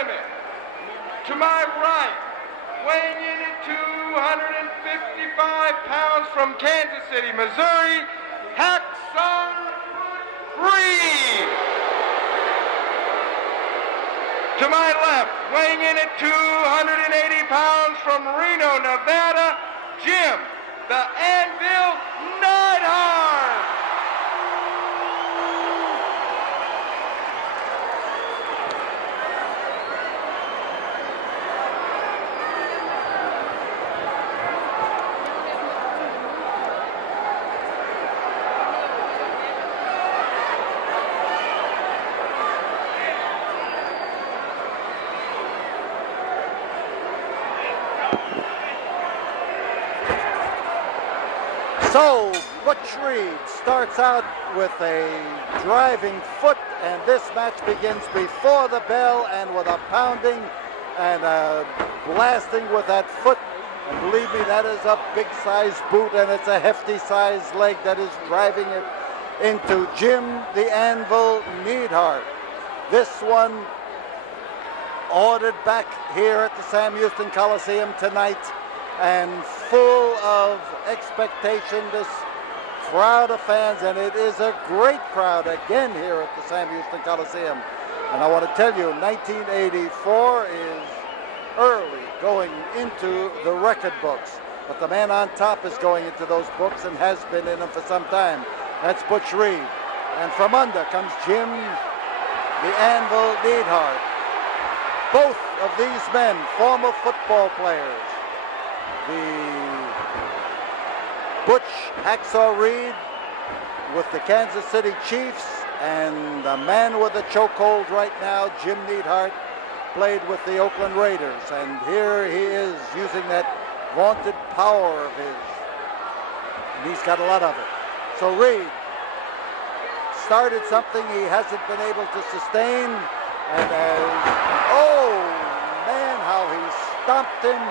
women. To my right, weighing in at 255 pounds from Kansas City, Missouri, Hackson Reed. To my left, weighing in at 280 pounds from Reno, Nevada, Jim the Anvil Neidhart. So, Butch Reed starts out with a driving foot, and this match begins before the bell and with a pounding and a blasting with that foot. And believe me, that is a big-sized boot, and it's a hefty-sized leg that is driving it into Jim the Anvil Neidhart. This one ordered back here at the Sam Houston Coliseum tonight, and full of expectation, this crowd of fans, and it is a great crowd again here at the Sam Houston Coliseum. And I want to tell you, 1984 is early going into the record books, but the man on top is going into those books and has been in them for some time. That's Butch Reed. And from under comes Jim the Anvil Neidhart. Both of these men, former football players. The Butch Hacksaw Reed with the Kansas City Chiefs, and the man with the chokehold right now, Jim Neidhart, played with the Oakland Raiders. And here he is using that vaunted power of his, and he's got a lot of it. So Reed started something he hasn't been able to sustain, and oh man, how he stomped him.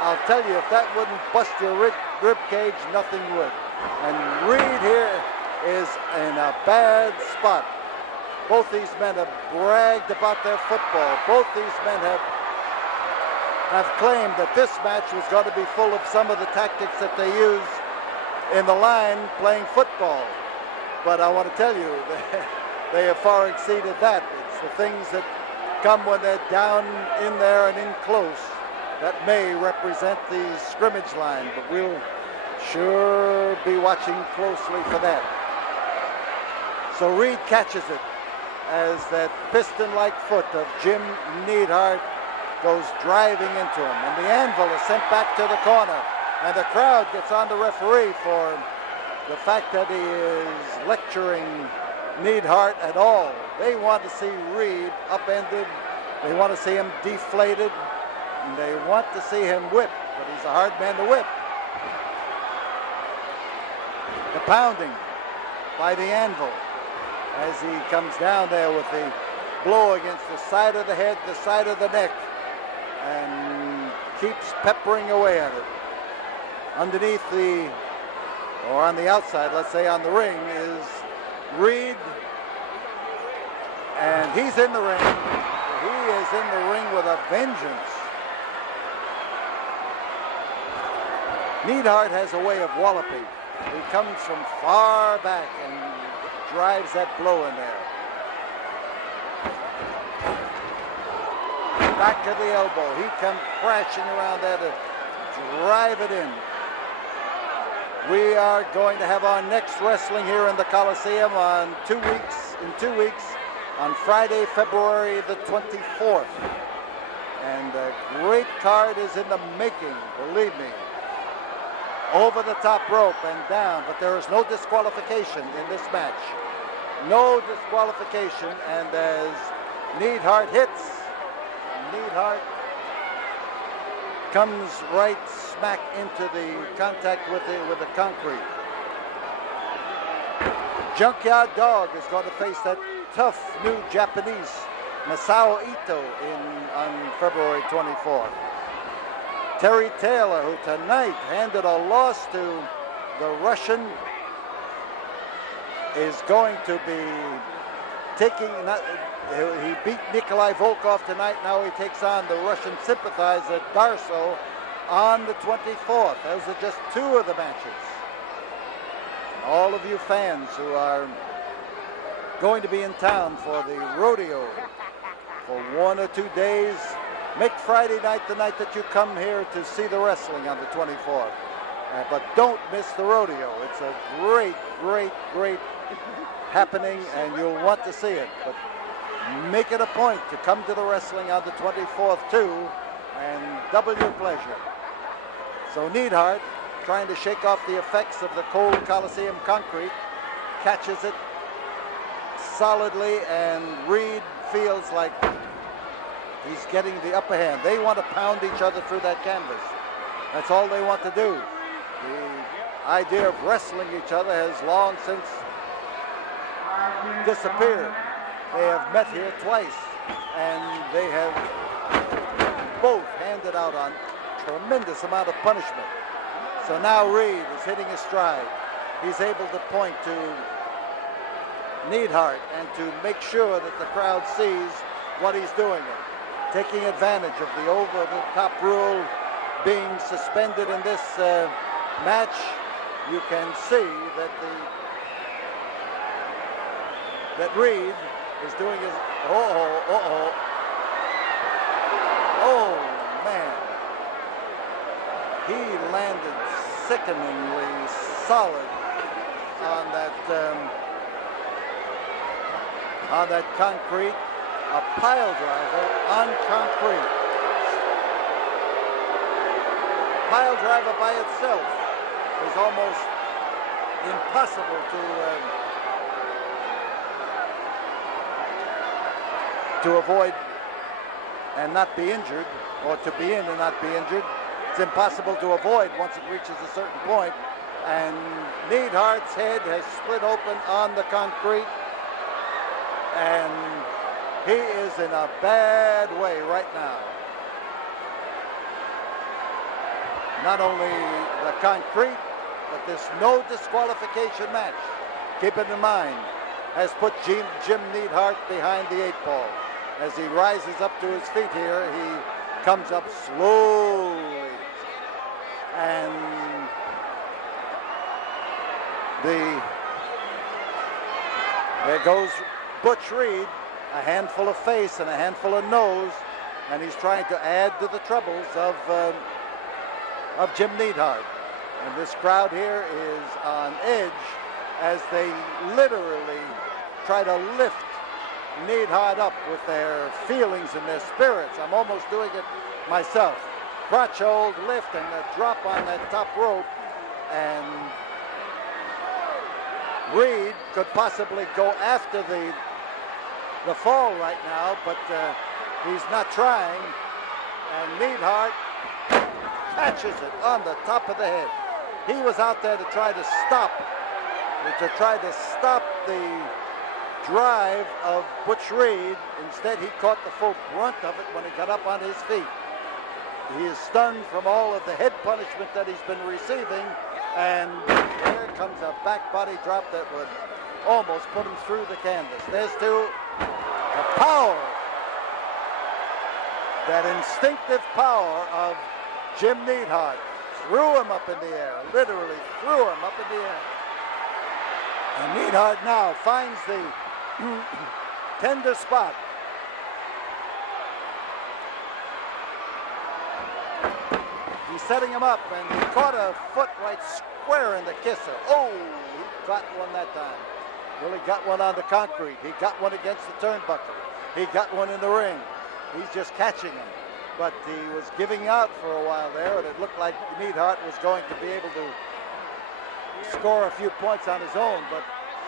I'll tell you, if that wouldn't bust your rib cage, nothing would. And Reed here is in a bad spot. Both these men have bragged about their football. Both these men have claimed that this match was going to be full of some of the tactics that they use in the line playing football. But I want to tell you, they have far exceeded that. It's the things that come when they're down in there and in close that may represent the scrimmage line, but we'll sure be watching closely for that. So Reed catches it as that piston-like foot of Jim Neidhart goes driving into him, and the Anvil is sent back to the corner, and the crowd gets on the referee for the fact that he is lecturing Neidhart at all. They want to see Reed upended, they want to see him deflated, and they want to see him whip, but he's a hard man to whip. The pounding by the Anvil as he comes down there with the blow against the side of the head, the side of the neck, and keeps peppering away at it. Underneath or on the outside, let's say on the ring, is Reed, and he's in the ring. He is in the ring with a vengeance. Neidhart has a way of walloping. He comes from far back and drives that blow in there. Back to the elbow. He comes crashing around there to drive it in. We are going to have our next wrestling here in the Coliseum in 2 weeks, on Friday, February the 24th. And a great card is in the making, believe me. Over the top rope and down, but there is no disqualification in this match. No disqualification, and as Neidhart hits, Neidhart comes right smack into the contact with the concrete. Junkyard Dog is going to face that tough new Japanese Masao Ito on February 24th. Terry Taylor, who tonight handed a loss to the Russian, is going to be he beat Nikolai Volkov tonight. Now he takes on the Russian sympathizer Darso on the 24th. Those are just two of the matches. All of you fans who are going to be in town for the rodeo for 1 or 2 days, make Friday night the night that you come here to see the wrestling on the 24th. But don't miss the rodeo. It's a great, great, great happening, and you'll want to see it. But make it a point to come to the wrestling on the 24th too, and double your pleasure. So Neidhart, trying to shake off the effects of the cold Coliseum concrete, catches it solidly, and Reed feels like he's getting the upper hand. They want to pound each other through that canvas. That's all they want to do. The idea of wrestling each other has long since disappeared. They have met here twice, and they have both handed out a tremendous amount of punishment. So now Reed is hitting his stride. He's able to point to Neidhart and to make sure that the crowd sees what he's doing. Taking advantage of the over-the-top rule being suspended in this match, you can see that that Reed is doing his oh man, he landed sickeningly solid on that concrete, a pile driver on concrete. Pile driver by itself is almost impossible to avoid and not be injured, or to be in and not be injured. It's impossible to avoid once it reaches a certain point. And Neidhart's head has split open on the concrete, and he is in a bad way right now. Not only the concrete, but this no disqualification match, keep it in mind, has put Jim Neidhart behind the 8 ball. As he rises up to his feet here, he comes up slowly. And there goes Butch Reed, a handful of face and a handful of nose, and he's trying to add to the troubles of Jim Neidhart. And this crowd here is on edge as they literally try to lift Neidhart up with their feelings and their spirits. I'm almost doing it myself. Crotch hold, lift, and a drop on that top rope. And Reed could possibly go after the fall right now, but he's not trying. And Neidhart catches it on the top of the head. He was out there to try to stop the drive of Butch Reed. Instead, he caught the full brunt of it when he got up on his feet. He is stunned from all of the head punishment that he's been receiving, and there comes a back body drop that would almost put him through the canvas. There's the power, that instinctive power of Jim Neidhart. Threw him up in the air, literally threw him up in the air. And Neidhart now finds the tender spot. He's setting him up, and he caught a foot right square in the kisser. Oh, he got one that time. Really got one on the concrete. He got one against the turnbuckle. He got one in the ring. He's just catching him. But he was giving out for a while there, and it looked like Neidhart was going to be able to score a few points on his own, but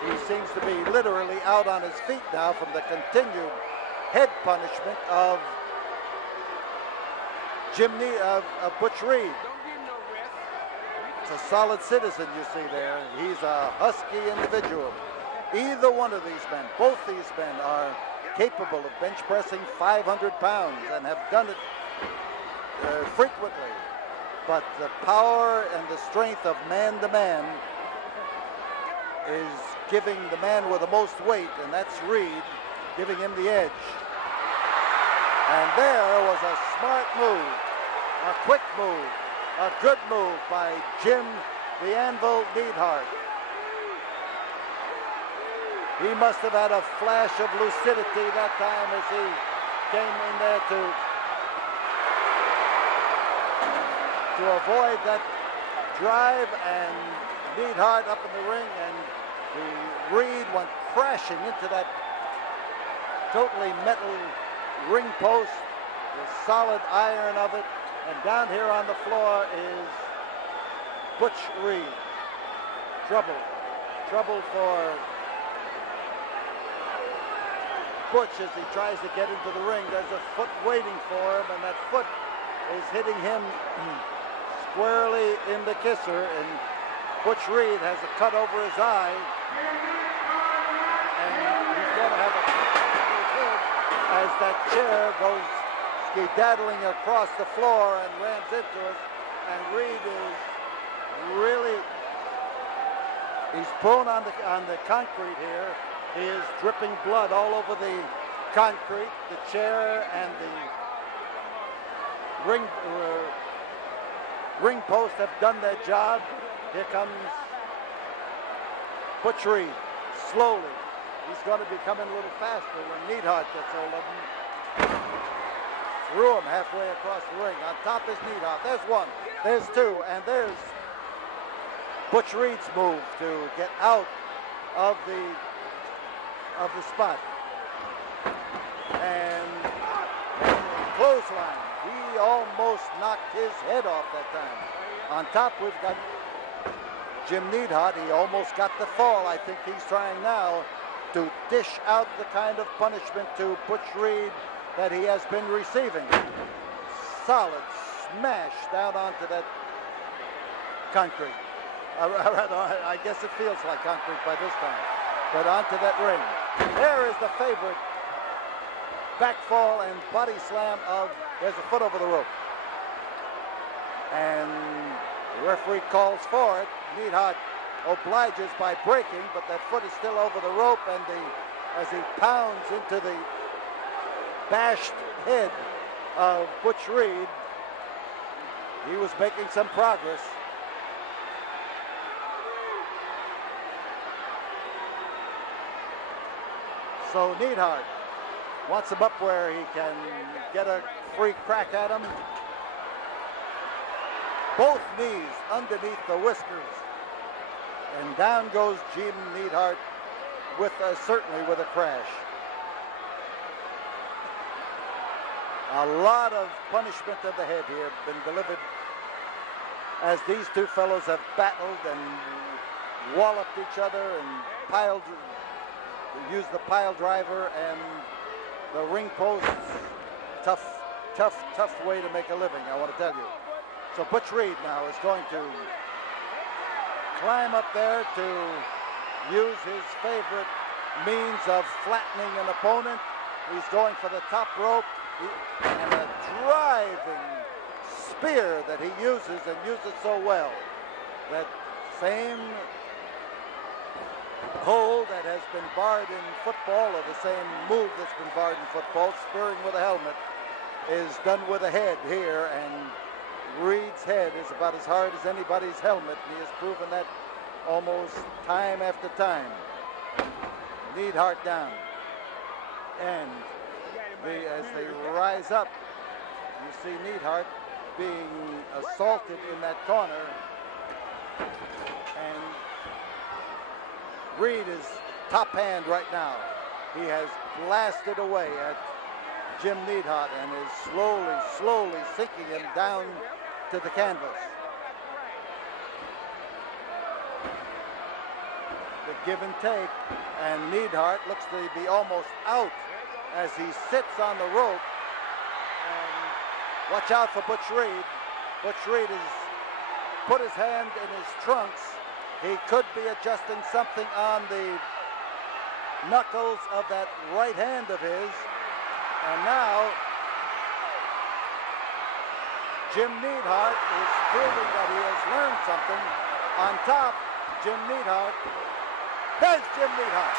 he seems to be literally out on his feet now from the continued head punishment of Butch Reed. It's a solid citizen you see there. He's a husky individual. Either one of these men, both these men are capable of bench pressing 500 pounds and have done it frequently. But the power and the strength of man-to-man is giving the man with the most weight, and that's Reed, giving him the edge. And there was a smart move, a quick move, a good move by Jim the Anvil Neidhart. He must have had a flash of lucidity that time as he came in there to avoid that drive, and Neidhart up in the ring, and Reed went crashing into that totally metal ring post, the solid iron of it, and down here on the floor is Butch Reed. Trouble for Butch as he tries to get into the ring. There's a foot waiting for him, and that foot is hitting him squarely in the kisser, and Butch Reed has a cut over his eye, and he's going to have a cut over his head as that chair goes skedaddling across the floor and rams into us, and Reed is really, he's prone on the concrete here. He is dripping blood all over the concrete. The chair and the ring post have done their job. Here comes Butch Reed, slowly. He's going to be coming a little faster when Neidhart gets hold of him. Threw him halfway across the ring. On top is Neidhart. There's one, there's two, and there's Butch Reed's move to get out of the spot. And clothesline. He almost knocked his head off that time. On top we've got Jim Neidhart. He almost got the fall. I think he's trying now to dish out the kind of punishment to Butch Reed that he has been receiving. Solid smash down onto that concrete. I guess it feels like concrete by this time. But onto that ring. There is the favorite backfall and body slam of, there's a foot over the rope. And the referee calls for it. Neidhart obliges by breaking, but that foot is still over the rope, and as he pounds into the bashed head of Butch Reed, he was making some progress. So Neidhart wants him up where he can get a free crack at him. Both knees underneath the whiskers. And down goes Jim Neidhart with certainly with a crash. A lot of punishment of the head here been delivered as these two fellows have battled and walloped each other and used the pile driver and the ring posts. Tough way to make a living, I want to tell you. So Butch Reed now is going to climb up there to use his favorite means of flattening an opponent. He's going for the top rope and a driving spear that he uses and uses so well. That same hold that has been barred in football, or the same move that's been barred in football, spearing with a helmet, is done with a head here, and Reed's head is about as hard as anybody's helmet, and he has proven that almost time after time. Neidhart down, and as they rise up, you see Neidhart being assaulted in that corner, and Reed is top hand right now. He has blasted away at Jim Neidhart and is slowly sinking him down to the canvas. The give and take, and Neidhart looks to be almost out as he sits on the rope. And watch out for Butch Reed. Butch Reed has put his hand in his trunks. He could be adjusting something on the knuckles of that right hand of his. And now Jim Neidhart is proving that he has learned something. On top, Jim Neidhart. There's Jim Neidhart.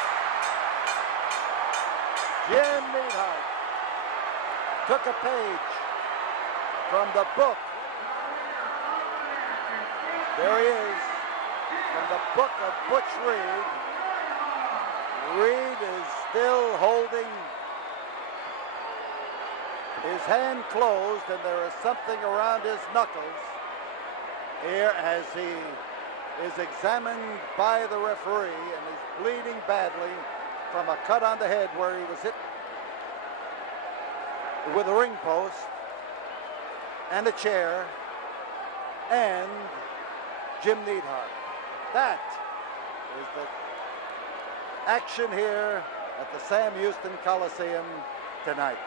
Jim Neidhart took a page from the book. There he is, from the book of Butch Reed. Reed is still holding his hand closed, and there is something around his knuckles here as he is examined by the referee, and he's bleeding badly from a cut on the head where he was hit with a ring post and a chair and Jim Neidhart. That is the action here at the Sam Houston Coliseum tonight.